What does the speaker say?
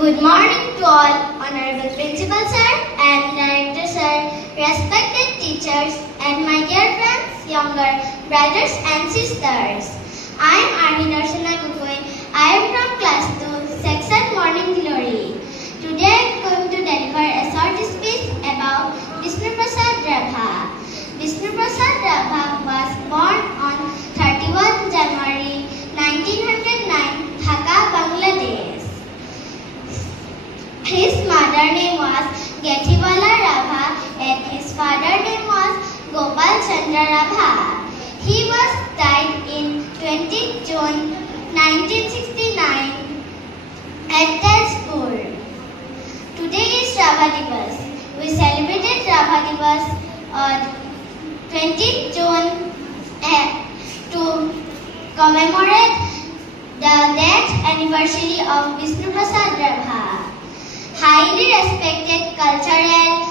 Good morning to all, Honorable Principal Sir and Director Sir, respected teachers and my dear friends, younger brothers and sisters. I am Arhin Archana Gugoi. I am from class 2, section Morning Glory. Today I am going to deliver a short speech about Vishnu Prasad Rabha. Vishnu Prasad Rabha was born on 31 January 1909, Dhaka, Bangladesh. His mother name was Gethiwala Rabha and his father name was Gopal Chandra Rabha. He was died in 20 June 1969 at Tezpur. Today is Rabha Divas. We celebrated Rabha Divas on 20 June to commemorate the death anniversary of Vishnu Prasad Rabha. Highly respected cultural